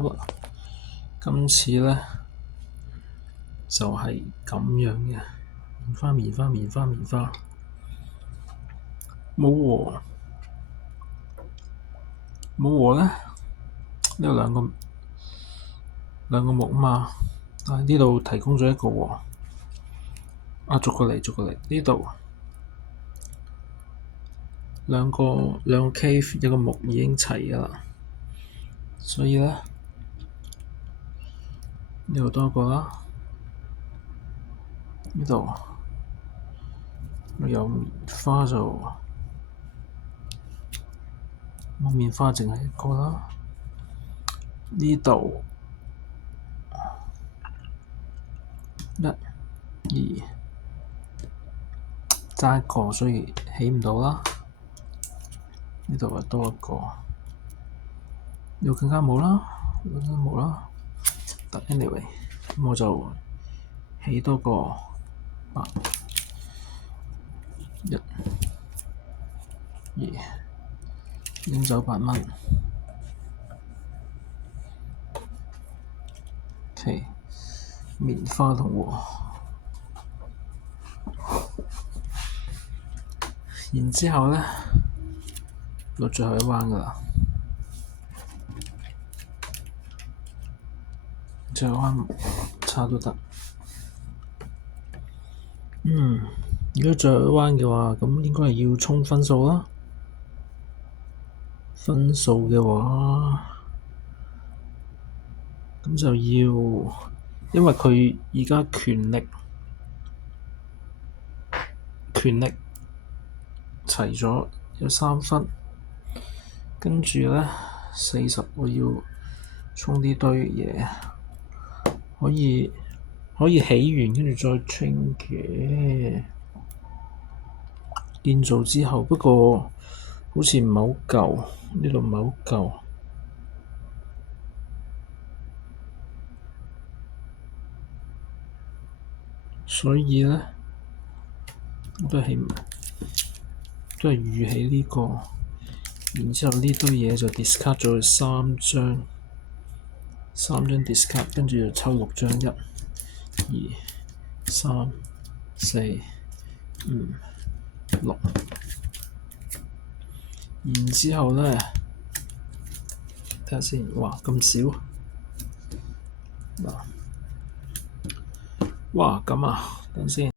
好啦，今次咧就係咁樣嘅棉花，冇禾咧，呢度兩個木嘛，但係呢度提供咗一個禾。逐個嚟，呢度兩個 cave 一個木已經齊㗎喇，所以咧呢度多一個啦，呢度有棉花就冇棉花，淨係一個啦。呢度一、二，爭一個，所以起唔到啦。呢度又多一個，呢度更加冇啦，但 anyway，咁我就起多個8，1、2，拎走8蚊。OK，棉花同禾，然之後咧到最後一彎㗎喇，最後一彎叉都得。如果最後一彎嘅話，咁應該係要衝分數啦。分數嘅話，咁就要，因為佢而家權力齊咗有3分，跟住咧40，我要衝呢堆嘢，可以起完跟住再 train 嘅。建造之後，不過好似唔係好夠，呢度唔係好夠，所以咧都係預起呢個，然之後呢堆嘢就 discard 咗3張 discard，跟住就抽6張，1、2、3、4、5、6，然之後咧睇下先，哇咁少，哇咁啊，等先。